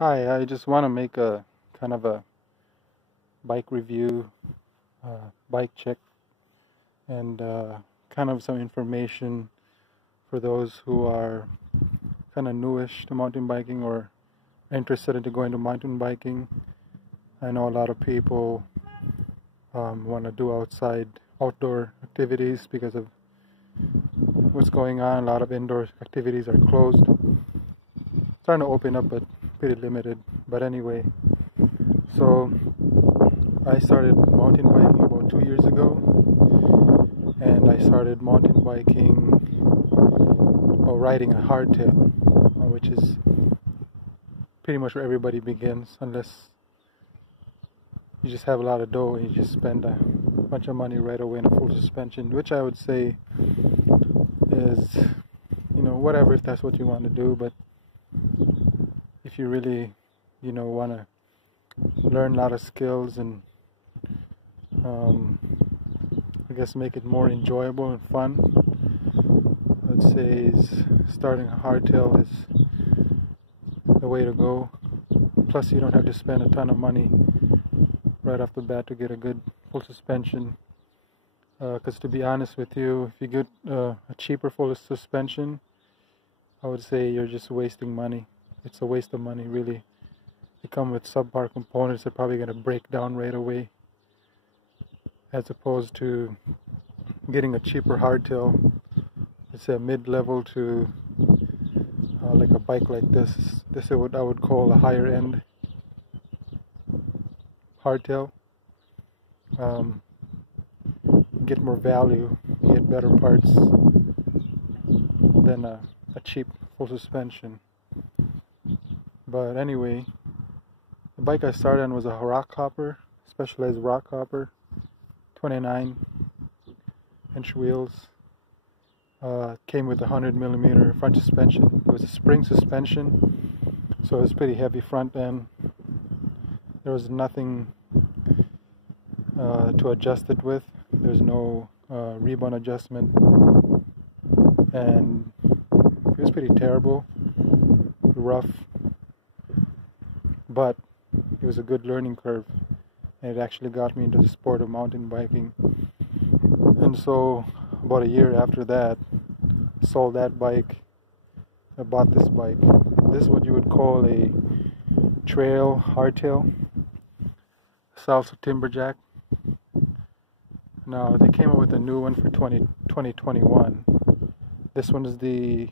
Hi, I just want to make a kind of a bike review, bike check, and kind of some information for those who are kind of newish to mountain biking or interested into going to mountain biking. I know a lot of people want to do outdoor activities because of what's going on. A lot of indoor activities are closed. Starting to open up, but pretty limited. But anyway, so I started mountain biking about 2 years ago, and I started mountain biking or riding a hardtail, which is pretty much where everybody begins, unless you just have a lot of dough and you just spend a bunch of money right away in a full suspension, which I would say is, whatever, if that's what you want to do. But if you really, want to learn a lot of skills and I guess make it more enjoyable and fun, I'd say starting a hardtail is the way to go. Plus, you don't have to spend a ton of money right off the bat to get a good full suspension. Because to be honest with you, if you get a cheaper full suspension, I would say you're just wasting money. It's a waste of money, really. They come with subpar components that are probably going to break down right away, as opposed to getting a cheaper hardtail. It's a mid-level to like a bike like this. This is what I would call a higher end hardtail. Get more value, get better parts than a cheap full suspension. But anyway, the bike I started on was a rock hopper, specialized rock hopper, 29-inch wheels. Came with a 100mm front suspension. It was a spring suspension, so it was pretty heavy front end. There was nothing to adjust it with. There's no rebound adjustment, and it was pretty terrible, rough, but it was a good learning curve, and it actually got me into the sport of mountain biking. And so about a year after that, sold that bike. I bought this bike. This is what you would call a trail hardtail, salsa timberjack. Now they came up with a new one for 2021. This one is the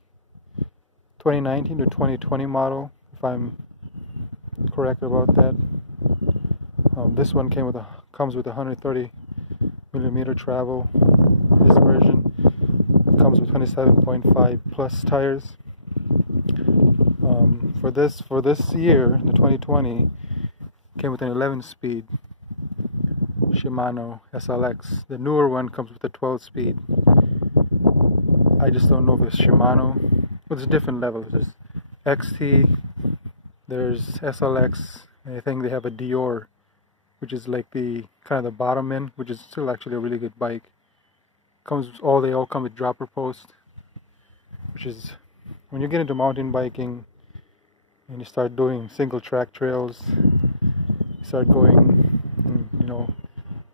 2019 to 2020 model, if I'm correct about that. This one comes with 130mm travel. This version comes with 27.5 plus tires. For this year, the 2020, came with an 11-speed Shimano SLX. The newer one comes with a 12-speed. I just don't know if it's Shimano. Well, there's different levels. There's XT, there's SLX, and I think they have a Dior, which is like the kind of the bottom end, which is still actually a really good bike. They all come with dropper post, which is when you get into mountain biking and you start doing single track trails, you start going,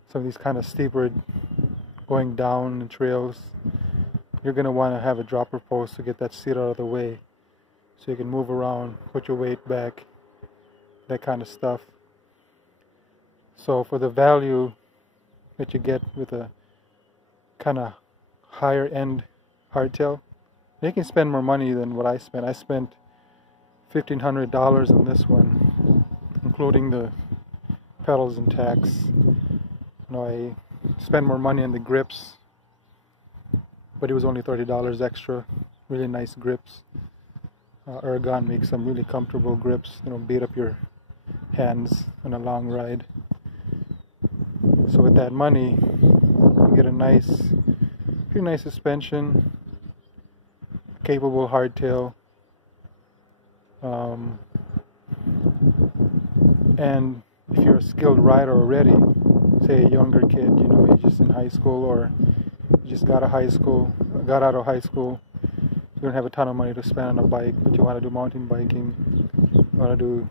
some of these kind of steeper going down trails, you're going to want to have a dropper post to get that seat out of the way so you can move around, put your weight back, that kind of stuff. So for the value that you get with a kind of higher end hardtail, you can spend more money than what I spent. I spent $1,500 on this one, including the pedals and tax. I spent more money on the grips, but it was only $30 extra. Really nice grips. Ergon makes some really comfortable grips. Beat up your hands on a long ride. So with that money, you get a pretty nice suspension, capable hardtail, and if you're a skilled rider already, say a younger kid, you're just in high school, or you just got out of high school, you don't have a ton of money to spend on a bike, but you want to do mountain biking, you want to do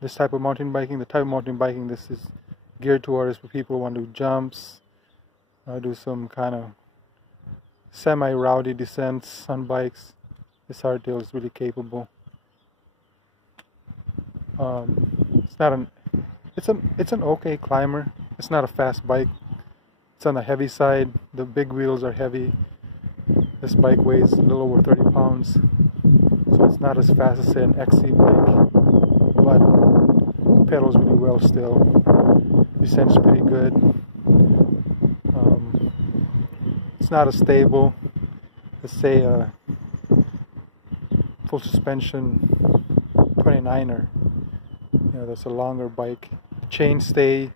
this type of mountain biking. The type of mountain biking this is geared towards for people who want to do jumps, do some kind of semi-rowdy descents on bikes. This Hardtail is really capable. It's an okay climber. It's not a fast bike. It's on the heavy side. The big wheels are heavy. This bike weighs a little over 30 pounds, so it's not as fast as say an XC bike, but it pedals really well still. Descent's pretty good. It's not as stable as say a full suspension 29er. You know, that's a longer bike. The chain stay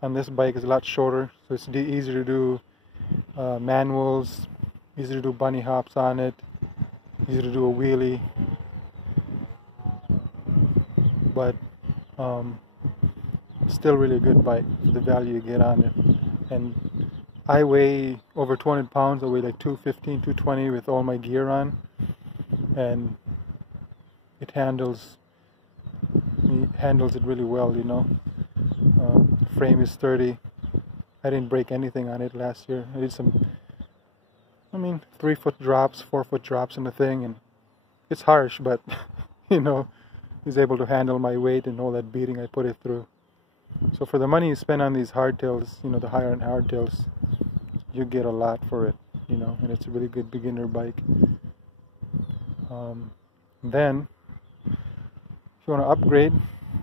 on this bike is a lot shorter, so it's easy to do manuals, easy to do bunny hops on it, easy to do a wheelie. But still really a good bike for the value you get on it. And I weigh over 200 pounds. I weigh like 215, 220 with all my gear on, and it handles it really well, you know. Frame is sturdy. I didn't break anything on it last year. I did some, 3-foot drops, 4-foot drops in the thing, and it's harsh, but you know, it's able to handle my weight and all that beating I put it through. So for the money you spend on these hardtails, you know, the higher end hardtails, you get a lot for it, you know, and it's a really good beginner bike. Then, if you want to upgrade,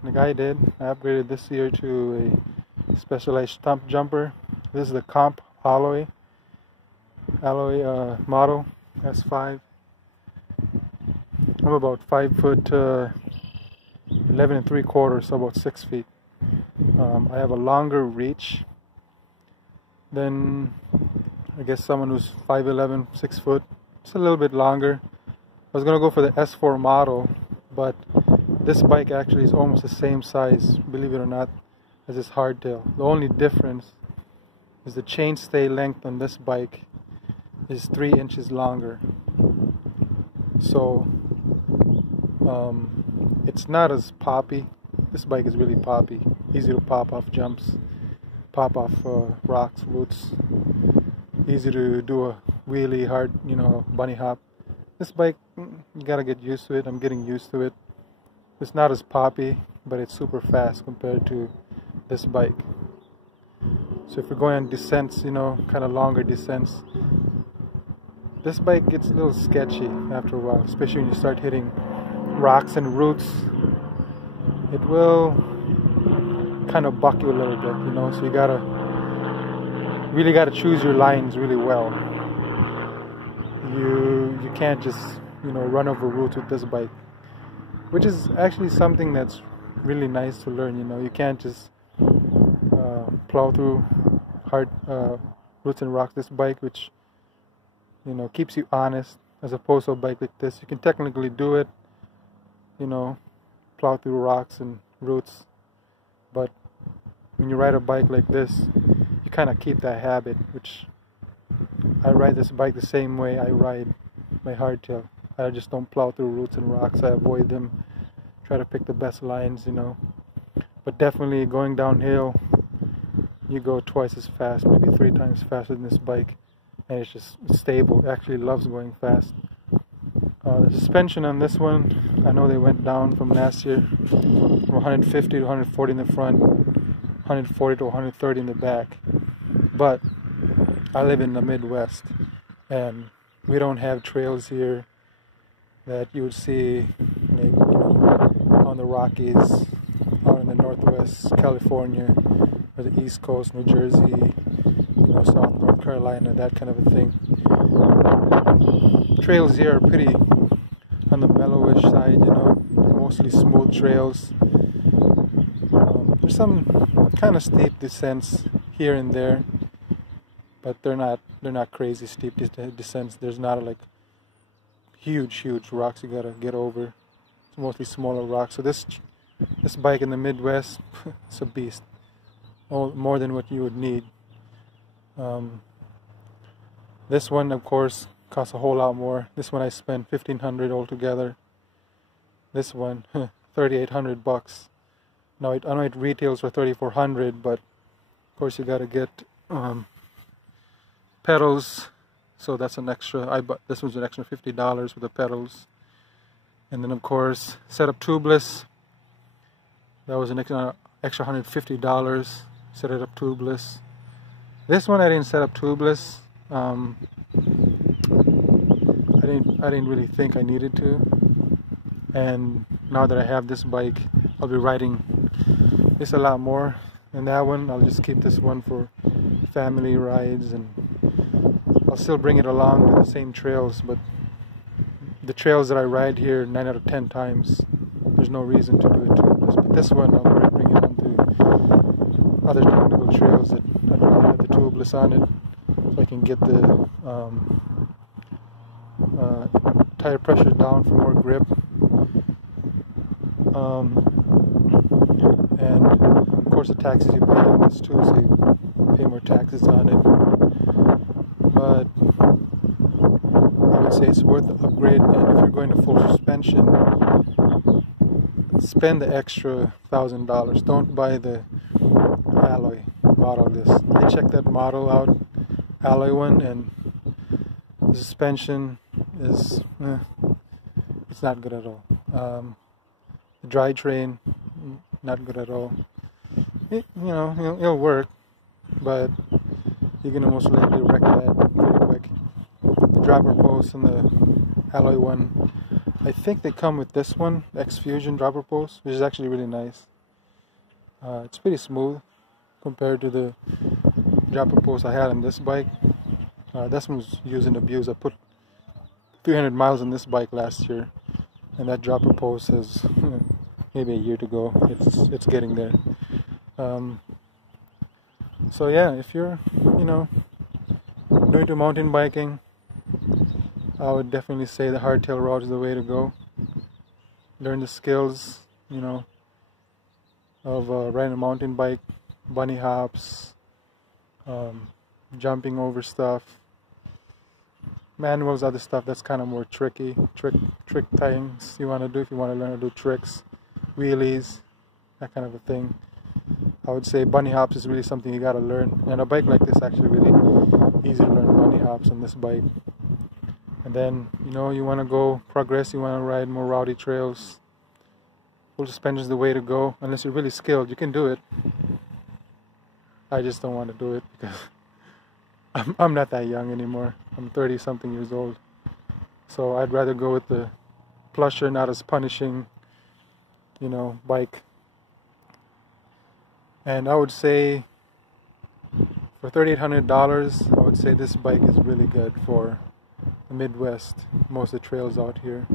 like I did, I upgraded this year to a specialized stump jumper. This is the Comp alloy model S5. I'm about 5 foot 11 3/4, so about 6 feet. I have a longer reach than I guess someone who's 5'11", 6 foot. It's a little bit longer. I was gonna go for the S4 model, but this bike actually is almost the same size, believe it or not, as this Hardtail. The only difference is the chainstay length on this bike is 3 inches longer. So it's not as poppy. This bike is really poppy. Easy to pop off jumps, pop off rocks, roots. Easy to do a wheelie, hard, you know, bunny hop. This bike, you gotta get used to it. I'm getting used to it. It's not as poppy, but it's super fast compared to this bike. So if you're going on descents, you know, kind of longer descents, this bike gets a little sketchy after a while, especially when you start hitting rocks and roots. It will kind of buck you a little bit, you know, so you really gotta choose your lines really well. You can't just, you know, run over roots with this bike, which is actually something that's really nice to learn. You know, you can't just plow through hard roots and rocks. This bike, which, you know, keeps you honest, as opposed to a bike like this. You can technically do it, you know, plow through rocks and roots, but when you ride a bike like this, you kind of keep that habit, which I ride this bike the same way I ride my Hardtail. I just don't plow through roots and rocks. I avoid them, try to pick the best lines, you know. But definitely going downhill, you go twice as fast, maybe 3 times faster than this bike, and it's just stable. It actually loves going fast. The suspension on this one, I know they went down from last year, from 150 to 140 in the front, 140 to 130 in the back. But I live in the Midwest, and we don't have trails here that you would see, like, you know, on the Rockies, out in the Northwest, California, or the East Coast, New Jersey, you know, South North Carolina, that kind of a thing. Trails here are pretty on the mellowish side, you know, mostly smooth trails. There's some kind of steep descents here and there, but they're not crazy steep descents. There's not like huge rocks you gotta get over. It's mostly smaller rocks. So this bike in the Midwest, it's a beast. More than what you would need. This one, of course, costs a whole lot more. This one I spent $1,500 altogether. This one, $3,800. Now I know it retails for $3,400, but of course you gotta get pedals, so that's an extra. This was an extra $50 for the pedals, and then of course setup tubeless. That was an extra $150. Set it up tubeless. This one I didn't set up tubeless. I didn't really think I needed to, and now that I have this bike, I'll be riding this a lot more than that one. I'll just keep this one for family rides, and I'll still bring it along to the same trails, but the trails that I ride here 9 out of 10 times, there's no reason to do it tubeless. But this one, I'll bring it on to other technical trails that I'd rather have the tubeless on it, so I can get the tire pressure down for more grip. And of course the taxes you pay on this too, so you pay more taxes on it. But I would say it's worth the upgrade, and if you're going to full suspension, spend the extra $1,000. Don't buy the alloy model. I checked that model out, alloy one, and the suspension is it's not good at all. The drivetrain, not good at all. It'll work, but you're gonna most likely wreck that pretty quick. The dropper post and the alloy one, I think they come with this one, the X-Fusion dropper post, which is actually really nice. It's pretty smooth compared to the dropper post I had on this bike. This one was used and abused. I put 300 miles on this bike last year, and that dropper post is maybe a year to go. It's getting there. So yeah, if you're new to mountain biking, I would definitely say the hardtail route is the way to go. Learn the skills, of riding a mountain bike, bunny hops, jumping over stuff. Manuals, other stuff that's kind of more trick things you want to do if you want to learn to do tricks, wheelies, that kind of a thing. I would say bunny hops is really something you got to learn, and a bike like this actually really easy to learn bunny hops on this bike. And then you want to go progress, you want to ride more rowdy trails. Full suspension is the way to go, unless you're really skilled. You can do it. I just don't want to do it because I'm not that young anymore. I'm 30 something years old. So I'd rather go with the plusher, not as punishing, bike. And I would say for $3,800, I would say this bike is really good for the Midwest, most of the trails out here.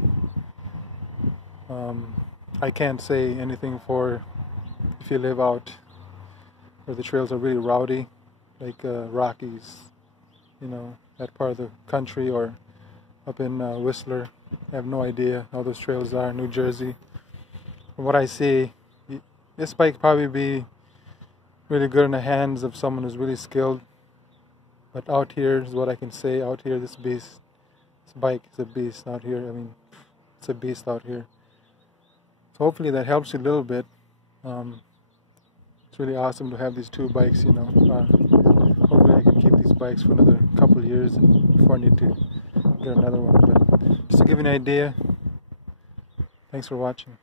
I can't say anything for if you live out where the trails are really rowdy, like Rockies, that part of the country, or up in Whistler. I have no idea how those trails are, New Jersey. From what I see, this bike probably be really good in the hands of someone who's really skilled. But out here is what I can say. Out here, this bike is a beast out here. I mean, it's a beast out here. So hopefully that helps you a little bit. It's really awesome to have these two bikes, hopefully I can keep these bikes for another couple of years before I need to get another one. But just to give you an idea, thanks for watching.